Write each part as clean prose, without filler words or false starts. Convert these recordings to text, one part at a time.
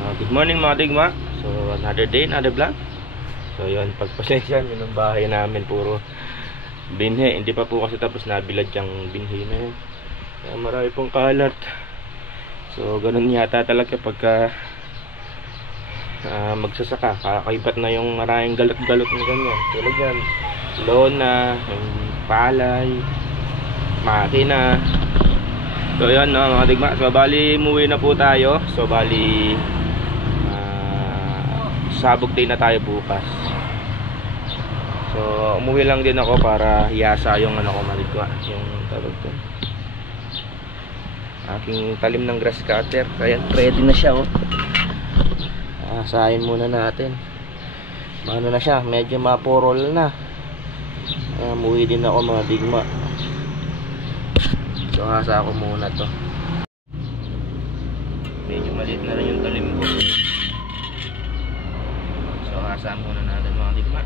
Good morning mga digma. So another day, another vlog. So yun, pagpasensya yung bahay namin puro binhi. Hindi pa po kasi tapos nabilad yung binhi na yun. Kaya marami pong kalat. So ganun yata talaga pagka magsasaka. Kakaibat na yung maraming galot-galot na ganyan. Tulad yan, lona, yung palay, makina. So yun no, mga digma. So bali umuwi na po tayo. So bali sabog day na tayo bukas. So umuwi lang din ako para hiyasa yung ano ko, mga digma, yung tawag doon, aking talim ng grass cutter. Kaya ready na siya oh. Asahin muna natin. Ano na siya, medyo mapurol na. Umuwi din ako mga digma. So hasa ako muna to. Medyo maliit na rin yung talim ko. So hasa muna natin mga digma.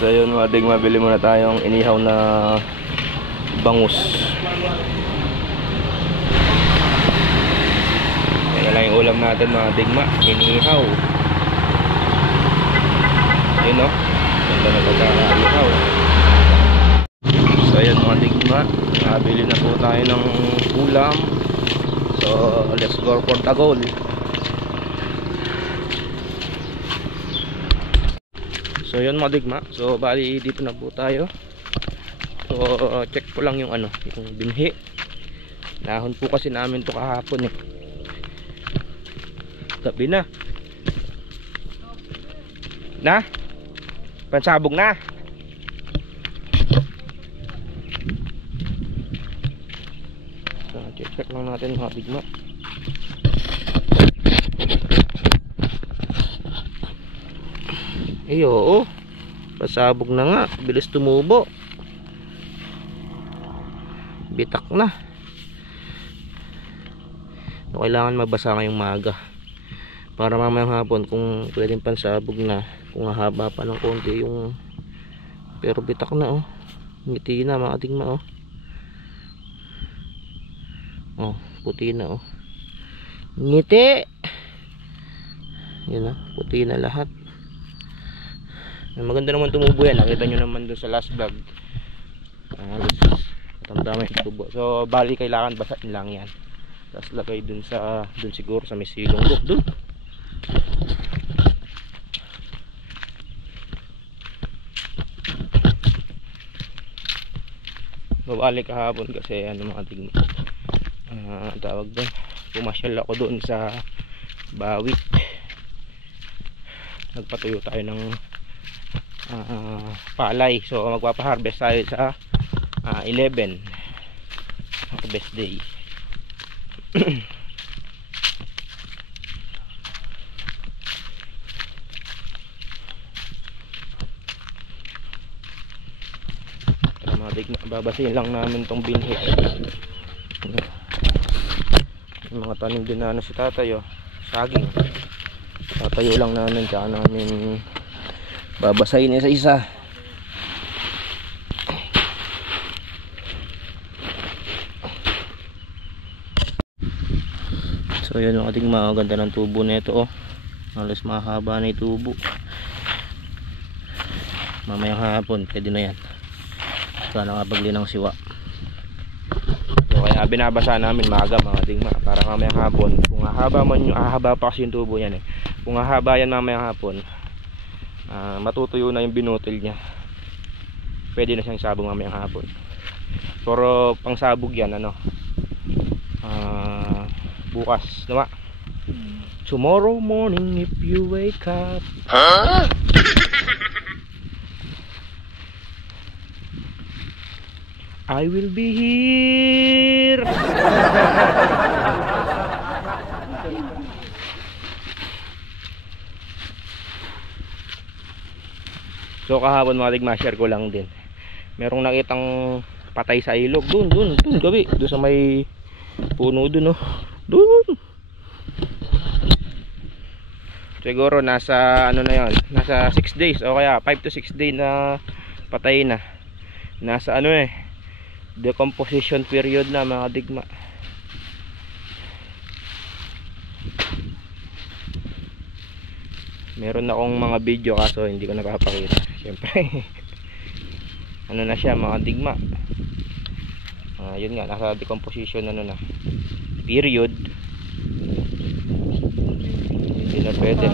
So yun mga digma, bili muna tayong inihaw na bangus. Yan lang yung ulam natin mga digma, inihaw. Yun o, ganda na pagkakaihaw. So yun mga digma, nabili na po tayo ng ulam. So let's go for the goal. So yun mga digma, so bali dito na po tayo. So check po lang yung ano, yung binhi. Nahon po kasi namin to kahapon eh. Gabi na. Na? Pansabog na. So check lang natin mga digma. Ay oo, pasabog na nga, bilis tumubo. Bitak na. So, kailangan mabasa ngayong maga para mamayang hapon kung pwedeng pansabog na, kung hahaba pa ng konti yung, pero bitak na oh. Ngiti na mga digma oh. Oh, puti na oh. Ngiti. Yun oh, puti na lahat. Maganda naman tumubo yan. Nakita nyo naman dun sa last vlog. Matanda yung tubo. So bali kailangan basahin lang yan. Tapos lagay dun sa, dun siguro sa may silong dun. Babalik kahapon kasi ano mga digma, tawag dun, pumasyal ako dun sa Bawit. Nagpatuyo tayo ng palay. So magpapaharvest tayo sa 11 harvest day. Babasin lang namin tong binhi. Yung mga tanim din na ano si tatay oh, saging. Tatayo lang namin, tsaka namin babasahin isa-isa. So yun yung ating maganda ng tubo na ito oh. Halos mahaba na yung tubo. Mamayang hapon pwede na yan. Sana nga pagli ng siwa. So kaya binabasa namin maaga mga digma, para mamayang hapon kung hahaba man yung, hahaba pa kasi yung tubo yan eh. Kung hahaba yan mamayang hapon, matutuyo na yung binutil niya, pwede na siyang sabog mamayang hapon. Pero pang sabog yan ano, bukas naman, tomorrow morning if you wake up. Huh? I will be here. So kahapon mga digma, share ko lang din, merong nakitang patay sa ilog dun gabi, dun sa may puno dun oh, dun. Siguro nasa ano na yon, nasa 6 days o kaya 5 to 6 days na patay na. Nasa ano decomposition period na mga digma. Meron akong mga video kaso hindi ko napapakita. Siyempre ano na siya mga digma. Yun nga, nasa decomposition ano na period. Hindi na pwede.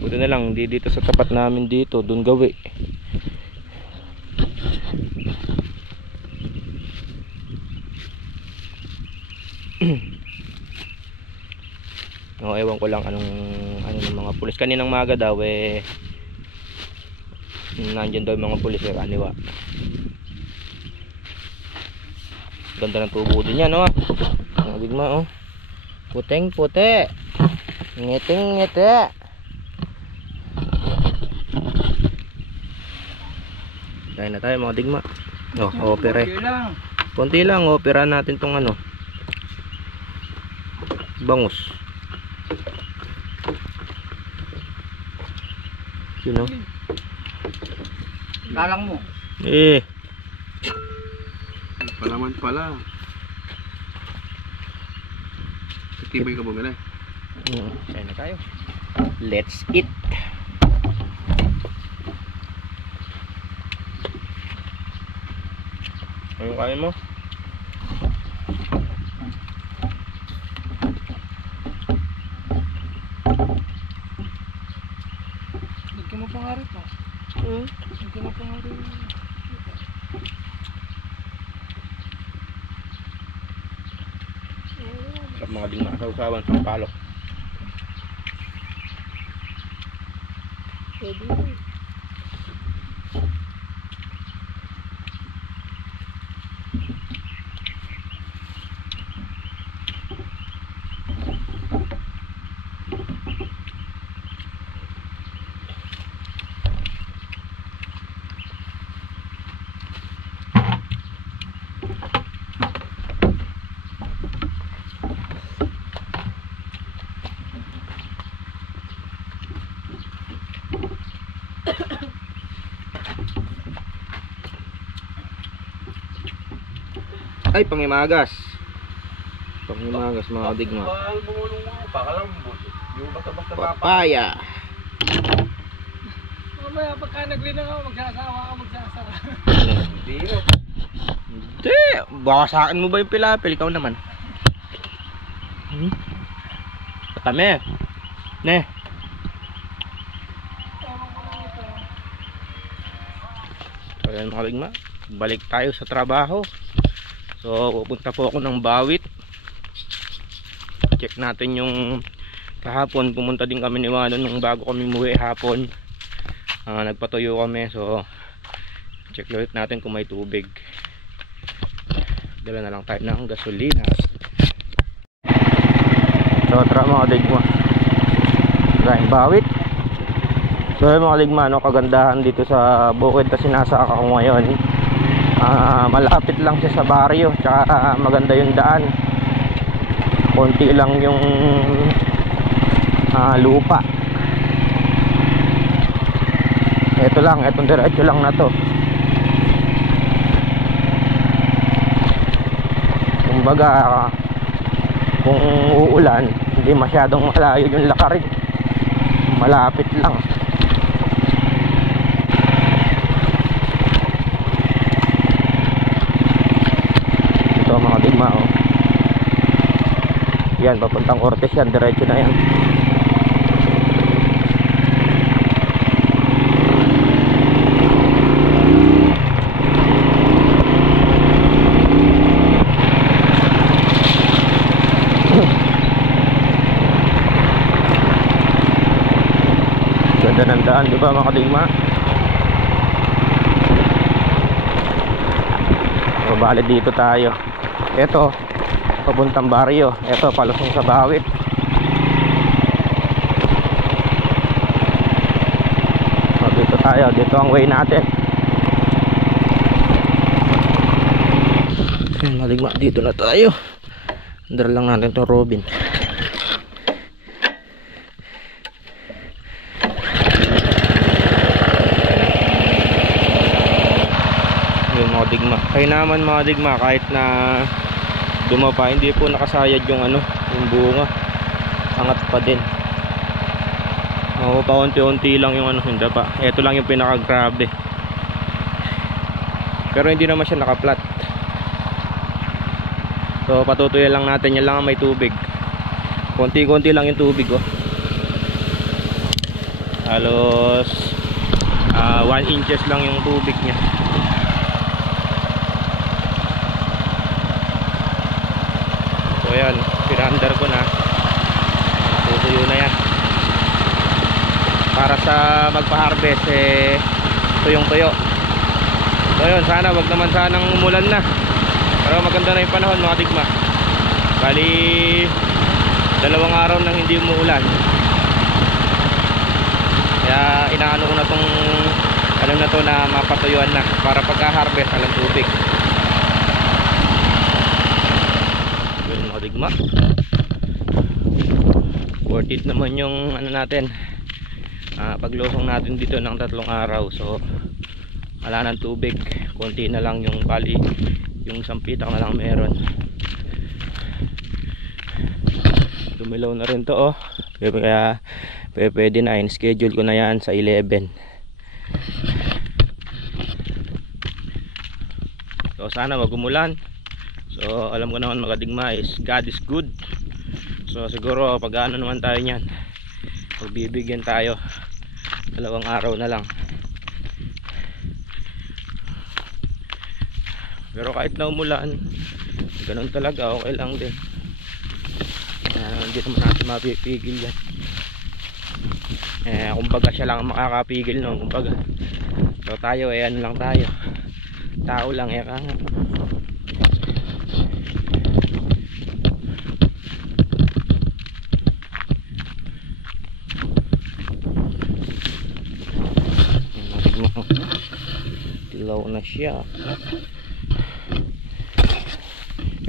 Buti na lang di dito sa tapat namin dito, doon gawi. Ewan ko lang anong ng mga pulis kaninang maga daw nandiyan daw yung mga pulis kaniwa. Ganda ng tubo din yan mga digma puting puti, ngiting ngiti. Kain na tayo mga digma. Opera konti lang opera natin tong bangus. Sino? Lalang mo. Palaman pala. Tibay ka bumili. Kain na tayo. Let's eat. Ano kain mo? Hindi mo pangarap pa. Hindi mo pangarap. Sa mga digma sa usawan sa palok. Pwede. Ay, pangimagas. Pangimagas mga digma. Papaya. Mamaya pagka naglinang ako, magsasawa ka, magsasara. Hindi. Baka sa akin mo ba yung pilapil? Ikaw naman. Kami. Ne. So yan mga digma. Balik tayo sa trabaho. So pupunta po ako ng Bawit. Check natin yung kahapon. Pumunta din kami ni Wano nung bago kami umuwi hapon. Nagpatuyo kami. So check ulit natin kung may tubig. Dala na lang tayo ng gasolina. So tara mga digma. Tara Bawit. So mga digma, kagandahan dito sa bukid na sinasaka ko ngayon. Malapit lang siya sa baryo, tsaka maganda yung daan. Konti lang yung lupa. Ito lang, etong diretso lang na to. Kumbaga kung uulan, hindi masyadong malayo yung lakarin. Malapit lang. Mga digma yan, papuntang Cortes yan, diretso na yan. Ganda ng daan, di ba mga digma? So bali dito tayo. Ito papuntang baryo, ito palusong sa Bawit. So dito tayo, dito ang way natin. Maligma, dito na tayo. Under lang natin itong Robin. Yun mga digma. Kaya naman mga digma, kahit na dumapa, hindi po nakasayad yung ano, yung bunga. Angat pa din. Oo, paunti-unti lang yung ano, hindi pa. Ito lang yung pinaka-grabe. Pero hindi naman siya naka-flat. So patutuyan lang natin, yan lang ang may tubig. Konti-konti lang yung tubig, oh. Halos 1 inches lang yung tubig niya. So yan, pinandar ko na. Tutuyo na yan. Para sa magpa-harvest, tuyong-tuyo. So yun, sana wag naman sanang umulan na. Pero maganda na yung panahon mga digma. Bali 2 araw nang hindi umuulan. Kaya inaano ko na tong alam na to na mapatuyuan na para pagka-harvest alam tubig. Yun mga digma. Worth it naman yung ano natin, paglusong natin dito ng 3 araw. So wala nang tubig, konti na lang yung bali, yung sampitak na lang meron. Tumilaw na rin to, oh. Kaya pwede na, schedule ko na yan sa 11. So sana wag umulan. So alam ko naman mga digma is God is good. So siguro pag ano naman tayo nyan, pagbibigyan tayo 2 araw na lang. Pero kahit na umulan, ganun talaga, okay lang din. Hindi naman natin mapipigil yan. Kumbaga siya lang makakapigil no, kumbaga. So tayo ano lang tayo, tao lang ka nga. Tilaw na siya.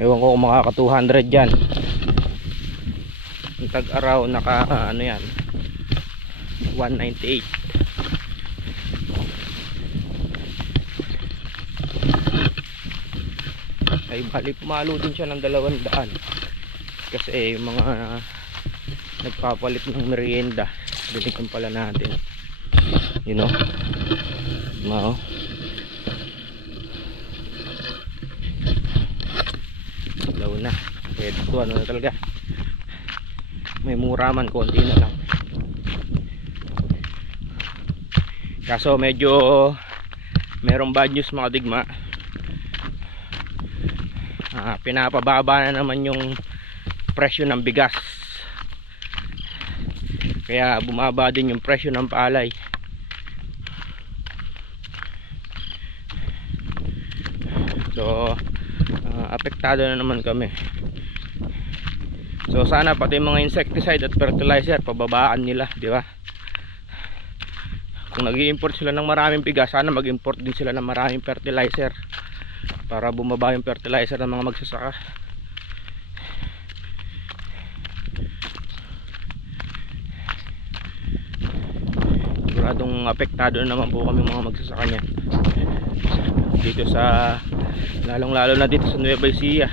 Ewan ko kung makaka 200 dyan. Ang tag-araw naka ano yan, 198. Ay bali pumalo din siya ng 200. Kasi yung mga nagpapalit ng merienda binikan pala natin, you know, mao. Law na pwede to, ano na talaga, may mura man, konti na lang. Kaso medyo merong bad news mga digma. Pinapababa na naman yung presyo ng bigas, kaya bumaba din yung presyo ng palay. So apektado na naman kami. So sana pati mga insecticide at fertilizer pababaan nila, di ba? Kung nag-i-import sila ng maraming bigas, sana mag-import din sila ng maraming fertilizer para bumaba yung fertilizer ng mga magsasaka. Siguradong apektado na naman po kami mga magsasaka niyan dito sa, lalong lalo na dito sa Nueva Ecija.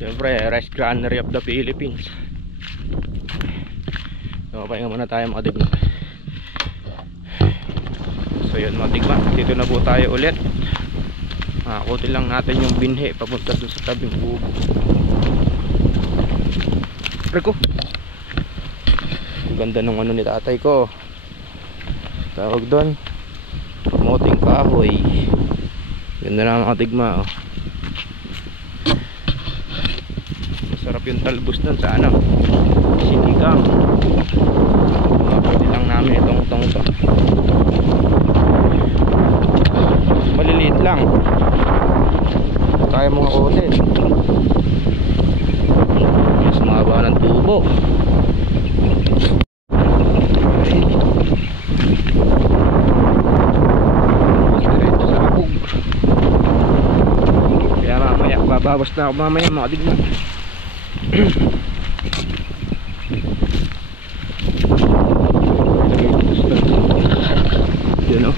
Siyempre, rice granary of the Philippines. So pahinga muna tayo mga digma. So yun mga digma, dito na po tayo ulit. Kutin lang natin yung binhe papunta doon sa tabing bubo. Reko, ang ganda ng ano ni tatay ko, tawag doon kamoting kahoy. Ganda na mga digma, oh. Masarap yung talbos nun sa ano, sinigang. Kutin lang namin itong to. Maliliit lang, kaya mga kutin. Sumaba ng tubo. Diretso sa abog. Kaya mamaya babawas na ako mamaya mga digma. Yun o.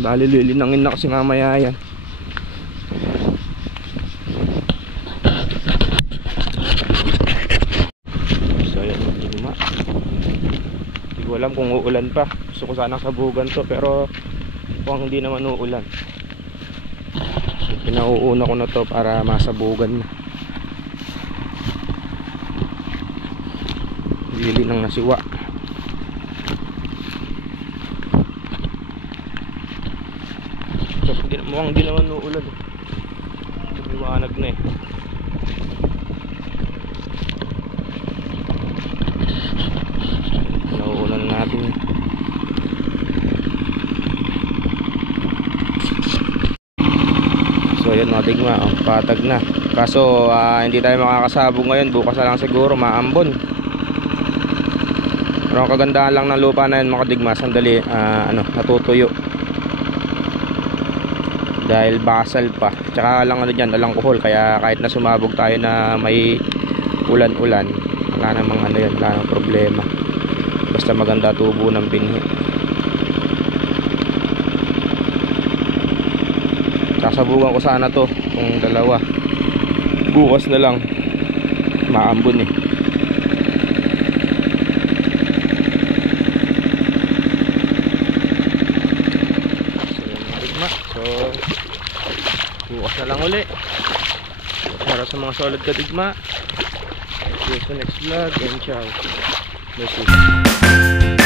Bali lilinangin na kasi mamaya yan. So yan, lima. Hindi ko alam kung uulan pa. Gusto ko sanang sabugan to pero kung hindi naman uulan, pinauuna ko na to para masabugan na. Lili ng nasiwa. So, mukhang di naman uulan eh. Liwanag na eh. Nauulan natin. So yun mga digma, patag na. Kaso hindi tayo makakasabog ngayon. Bukas na lang siguro maambon. Pero ang kagandahan lang ng lupa na yun mga digma, sandali natutuyo dahil basal pa. Tsaka lang dyan, walang kuhol. Kaya kahit na sumabog tayo na may ulan-ulan, wala namang wala namang problema. Basta maganda tubo ng binhi. Sasabugan ko sana to kung dalawa. Bukas na lang maambon eh. So bukas na lang uli para sa mga solid kadigma. See you sa next vlog and ciao. Bless you.